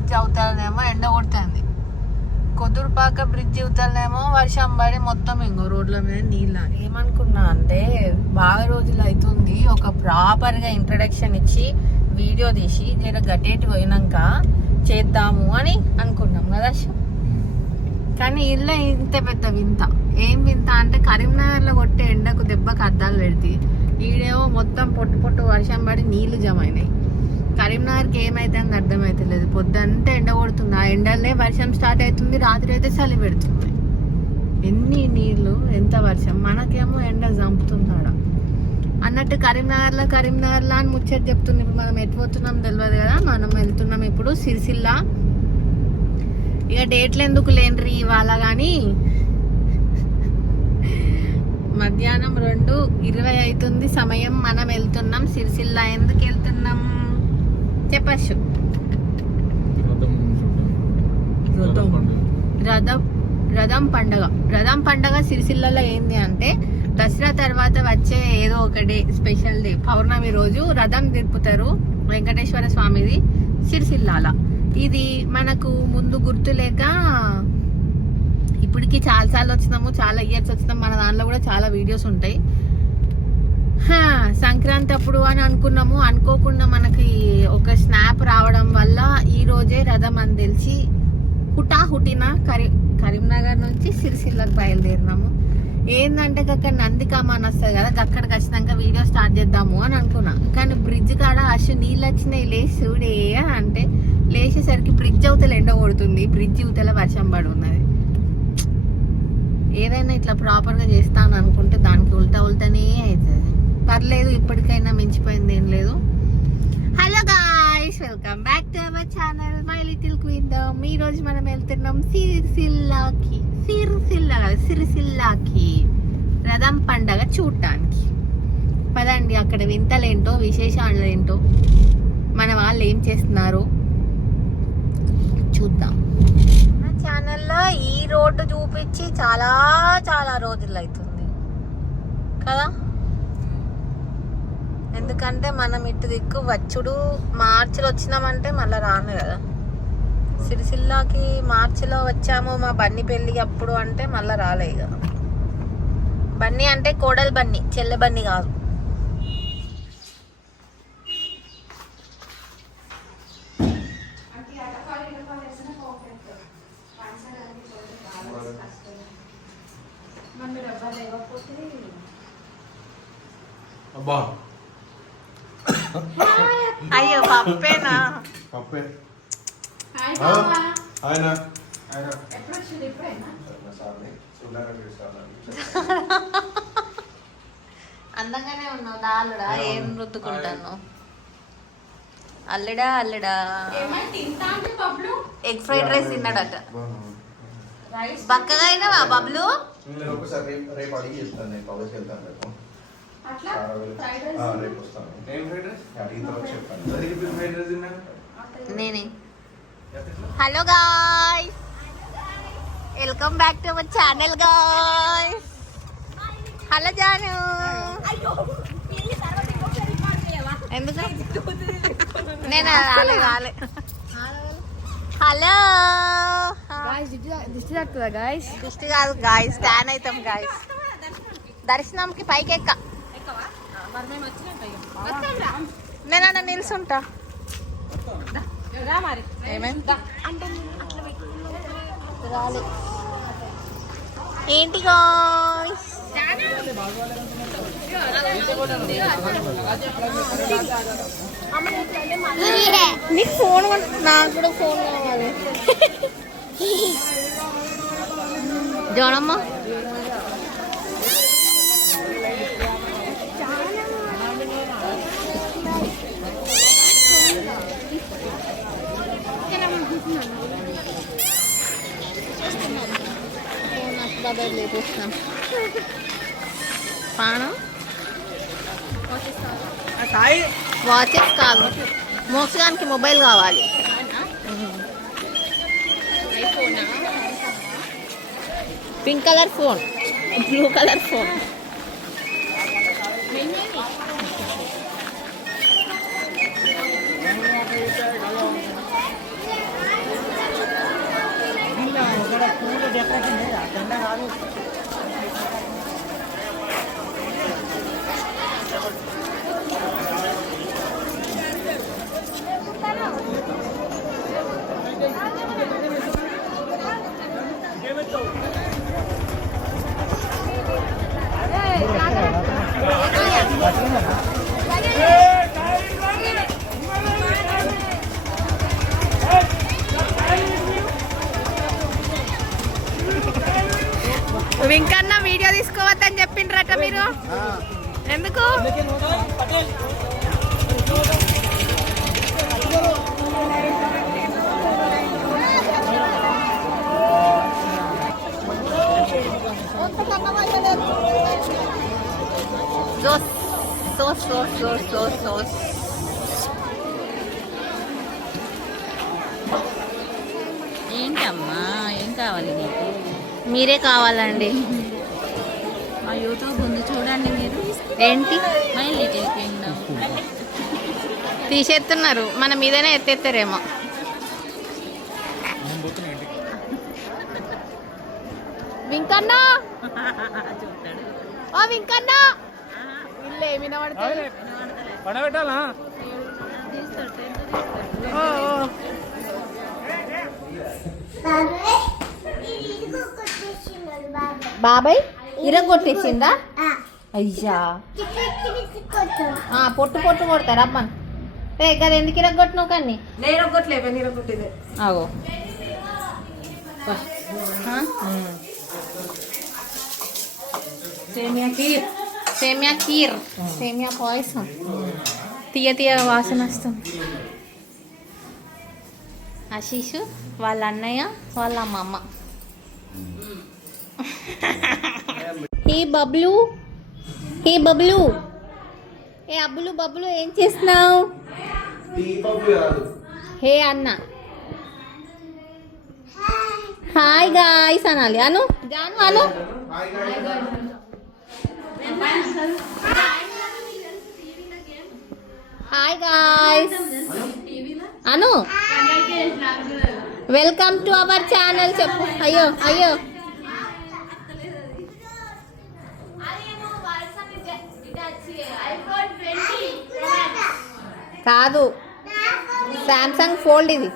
Bridge అవుతానేమో ఎండ కొడుతుంది. Kodurupaka bridge అవుతానేమో వర్షం పడి మొత్తం ఇంకో రోడ్ల మీద నీళ్ళ ఏమనుకున్నా అంటే బాగా రోజులు అవుతుంది ఒక ప్రాపర్గా ఇంట్రడక్షన్ ఇచ్చి వీడియో తీసి నేను గట్టేటి పోయినాక చేద్దాము అని అనుకున్నాం కదా కానీ ఇల్లు ఇంత పెద్ద వింత. ఏం వింత అంటే కరీంనగర్లో కొట్టే ఎండకు దెబ్బకు అద్దాలు పెడితే ఈడేమో మొత్తం పొట్టు పొట్టు వర్షం పడి నీళ్ళు జమైనాయి కరీంనగర్కి ఏమైతుందో అర్థమైతలేదు. పొద్దంతా ఎండ కొడుతుంది. ఆ ఎండలనే వర్షం స్టార్ట్ అవుతుంది రాత్రి అయితే చలి పెడుతుంది. ఎన్ని నీళ్ళు ఎంత వర్షం. మనకేమో ఎండ చంపుతుంది అన్నట్టు కరీంనగర్లో కరీంనగర్లో అని ముచ్చట చెప్తుంది. ఇప్పుడు మనం ఎటు పోతున్నాం తెలియదు కదా. మనం వెళ్తున్నాం ఇప్పుడు సిరిసిల్ల. ఇక డేట్లు ఎందుకు లేండ్రి ఇవాళ కానీ మధ్యాహ్నం రెండు ఇరవై అవుతుంది సమయం. మనం వెళ్తున్నాం సిరిసిల్ల. ఎందుకు వెళ్తున్నాం? చెప్పచ్చు రథం రథం. పండగ. రథం పండగ. సిరిసిల్లలో ఏంది అంటే దసరా తర్వాత వచ్చే ఏదో ఒక డే స్పెషల్ డే పౌర్ణమి రోజు రథం తిప్పుతారు వెంకటేశ్వర స్వామిది సిరిసిల్లాల. ఇది మనకు ముందు గుర్తు లేక ఇప్పటికి చాలా సార్లు వచ్చినాము చాలా ఇయర్స్ వచ్చినాం మన దాంట్లో కూడా చాలా వీడియోస్ ఉంటాయి. సంక్రాంతి అప్పుడు అని అనుకున్నాము. అనుకోకుండా మనకి ఒక స్నాప్ రావడం వల్ల ఈ రోజే రథం అని తెలిసి హుటా హుటిన కరీ కరీంనగర్ నుంచి సిరిసిల్లకు బయలుదేరినాము. ఏంటంటే అక్కడ నందికామాన్ వస్తుంది కదా అక్కడికి వచ్చినాక వీడియో స్టార్ట్ చేద్దాము అని అనుకున్నా. కానీ బ్రిడ్జ్ కాడ అసలు నీళ్ళు వచ్చినాయి లేచి చూడే అంటే లేచేసరికి బ్రిడ్జ్ అవతల ఎండ కొడుతుంది. బ్రిడ్జ్ అవతల వర్షం పడి ఉన్నది ఏదైనా ఇట్లా ప్రాపర్గా చేస్తాను అనుకుంటే దానికి ఉల్టా ఉల్టానే అవుతుంది. పర్లేదు ఇప్పటికైనా మించిపోయింది ఏం లేదు. Hello guys welcome back to our channel my little queen ఈ రోజు మనం వెళ్తున్నాం సిరిసిల్లాకి. సిరిసిల్ల కదా సిరిసిల్లాకి. రథం పండగ చూడటానికి పదండి అక్కడ వింతలేంటో విశేషాలు ఏంటో మన వాళ్ళు ఏం చేస్తున్నారు? చూద్దాం. నా ఛానల్లో ఈ రోడ్డు చూపించి చాలా చాలా రోజులు అవుతుంది కదా? ఎందుకంటే మనం ఇటు దిక్కు వచ్చుడు మార్చిలో వచ్చినామంటే మళ్ళీ రాను కదా. సిరిసిల్లాకి మార్చిలో వచ్చాము మా బన్నీ పెళ్ళి అప్పుడు అంటే మళ్ళీ రాలే ఇక బన్నీ అంటే కోడలు బన్నీ చెల్లె బన్నీ కాదు. అబ్బా అయ్యో పప్పేనా? పప్పే. ఆయన అందంగానే ఉన్నావు దాలుడా. ఏం రుద్దుకుంటాను అల్లుడా అల్లుడా. ఎగ్ ఫ్రైడ్ రైస్ తిన్నాడట. రైస్? బక్కగా అయినావా బబ్లు? నేను ఒకసారి రేపు రేపు అడిగి చెప్తాను నేను కాలేజ్కి వెళ్తాను రేపు. రేపు వస్తాను. ఏం ఫ్రైడ్ రైస్ అడిగిన తర్వాత చెప్తాను. దానికి ఇప్పుడు ఫ్రైడ్ రైస్ తిన్నా నేనే. Hello guys welcome back to our channel guys hello Janu ఎందుకు? నేను రాలే రాలే. హలో దిష్టి తాకుతుందా గాయస్ దృష్టి కాదు గాయస్ స్టాన్ అవుతాం గాయస్ దర్శనంకి పైకి ఎక్క మరి మేము వచ్చినట్టు నేను అన్న నిల్చుంటా రా మరి ఏమైంది రాలే ఏంటి గాయ్స్ నీకు ఫోన్ నాకు కూడా ఫోన్ కావాలి జోనమ్మ ఫోన్ అక్కడ లేపేస్తాం పానం వాచెస్ కాదు మోక్షగానికి మొబైల్ కావాలి pink colour phone blue colour phone 나는 Venkanna video తీసుకోవద్దని చెప్పిండ్రట మీరు? ఎందుకు? ఏంటమ్మా? ఏం కావాలి నీకు? మీరే కావాలండి. మా యూట్యూబ్ ఉంది చూడండి మీరు. ఏంటి? మై లిటిల్ కింగ్డమ్ తీసేస్తున్నారు మన మీదనే ఎత్తేస్తారేమో వింకన్నా! ఓ వింకన్నా! ఇల్లే వినబడుతుంది పడబెట్టాలా? తీస్తాడు. బాబాయ్ ఇరగొట్టేసిందా అయ్యా. ఆ, పొట్టు పొట్టు కొడతారు అమ్మన్ ఏ కదా ఎందుకు ఇరగొట్టినావు కానీ ఆ? సేమియా కీర్. సేమియా కీర్. సేమియా పాయసం. తీయ తీయ వాసన వస్తుంది. ఆశీషు వాళ్ళ అన్నయ్య వాళ్ళ అమ్మమ్మ హే బబ్లు? హే బబ్లు? ఏ అబ్బులు బబ్బులు ఏం చేస్తున్నావు? హే అన్న. హాయ్ గాయ్స్ అనాలి. అను. జాను అను. Hi guys. హాయ్ గాయ్స్ అను వెల్కమ్ టు అవర్ ఛానల్. చెప్పు. అయ్యో అయ్యో. కాదు. శాంసంగ్ ఫోల్డ్ ఇది.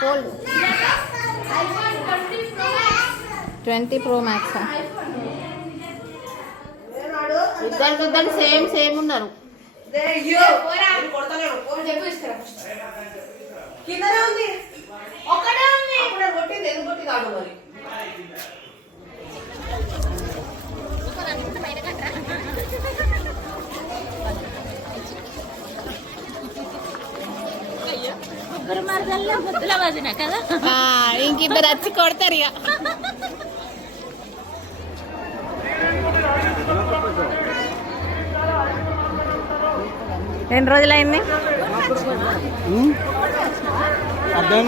ఫోల్డ్ ట్వంటీ ప్రో మ్యాక్స్ ఇద్దరికి ఇద్దరు సేమ్ సేమ్ ఉన్నారు. కిందనే ఉంది. ఒక్కడే ఉంది. అప్పుడు కొట్టింది. ఎందుకు కొట్టి కాదు మరి? ఇంకిద్దరు వచ్చి కొడతారు ఇక. ఎన్ని రోజులైంది? అర్థం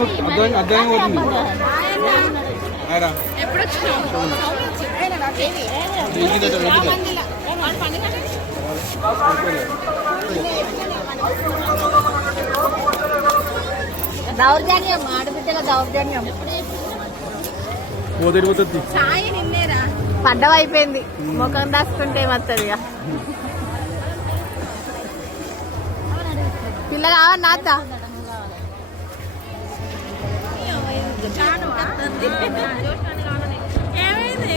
దౌర్జన్యం ఆడబిడ్డల దౌర్జన్యం. పోతుంది పడ్డం అయిపోయింది. ముఖం దాచుకుంటే ఏమత్తది ఇక పిల్ల కావాలి నాత ఏమైంది?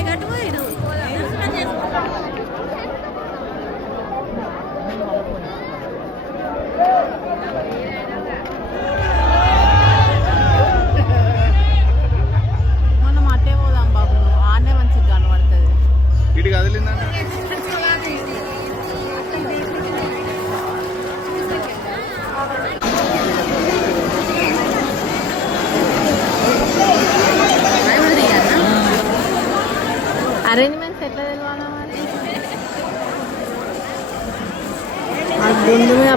ఇటు కదిలిందంట అరేంజ్మెంట్స్ ఎట్లా తెలియాలా మరి ఆ గుండు మీద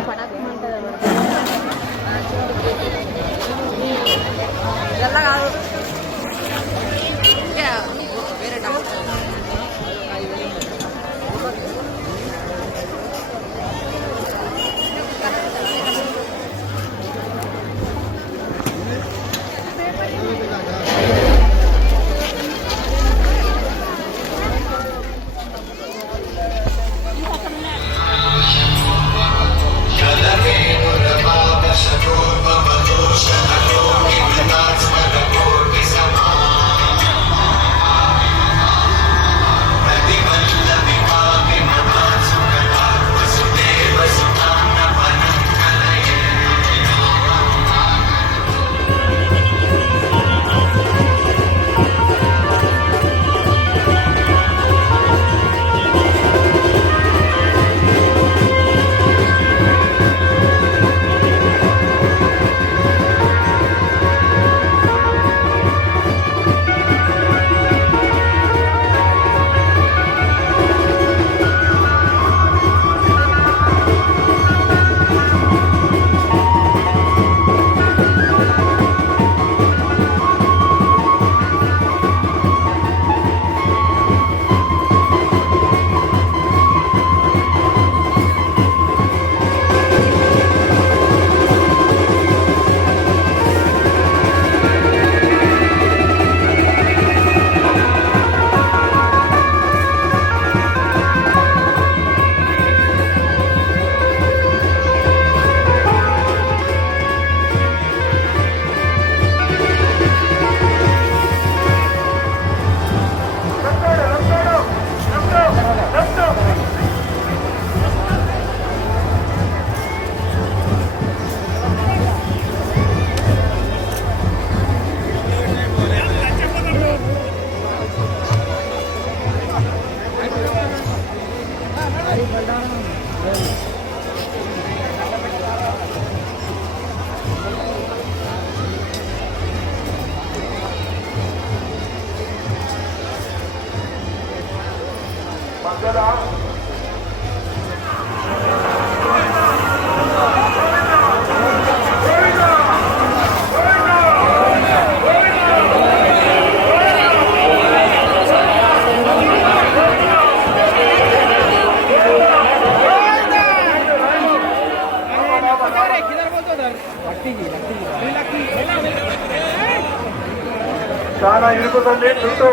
చాలా ఇరుకుతుంది చుట్టూ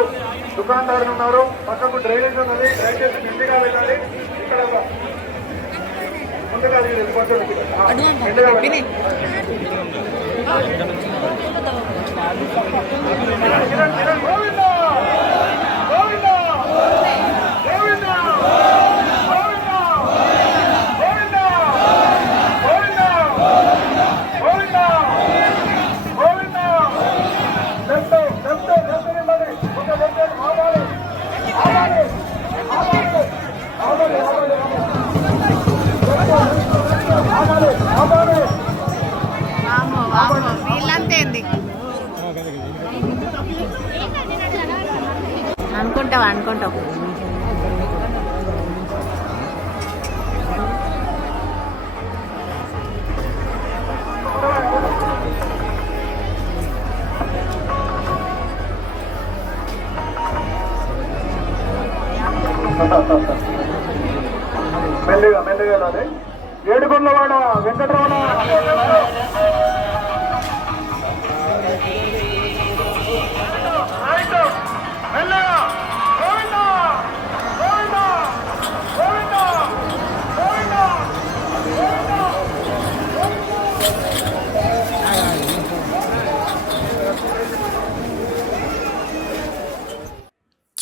దుకాణదారులు ఉన్నారు పక్కకు డ్రైనేజ్ ఉన్నది దయచేసి నిండుగా వెళ్ళాలి ఇక్కడ ముందుగా నిండుగా! గోవిందా!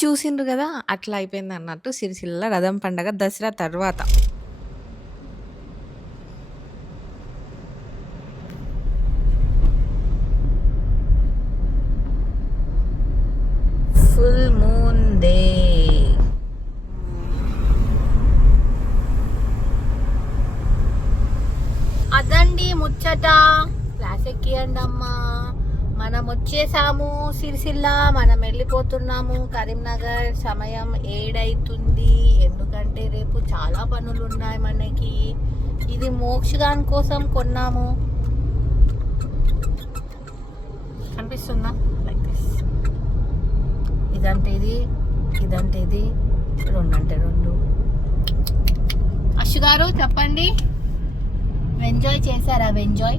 చూసిండ్రు కదా అట్లా అయిపోయింది అన్నట్టు సిరిసిల్ల రథం పండగ దసరా తర్వాత. ఫుల్ మూన్ డే అదండి ముచ్చట. క్లాస్ ఎక్కియండి అమ్మా మనం వచ్చేసాము సిరిసిల్ల మనం వెళ్ళిపోతున్నాము కరీంనగర్ సమయం ఏడైతుంది. ఎందుకంటే రేపు చాలా పనులు ఉన్నాయి మనకి. ఇది మోక్షగాన్ కోసం కొన్నాము. కనిపిస్తుందా? లైక్ దిస్ ఇదంటే ఇది ఇదంటే ఇది రెండు అంటే రెండు. అశు గారు చెప్పండి. ఎంజాయ్ చేశారా? ఎంజాయ్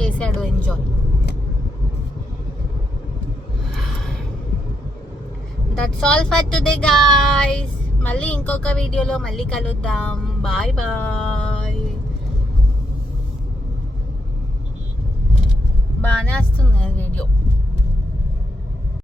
చేశాడు enjoy that's all for today guys మళ్ళీ ఇంకొక వీడియోలో మళ్ళీ కలుద్దాం. బాయ్ బాయ్ బాగానే వస్తుంది వీడియో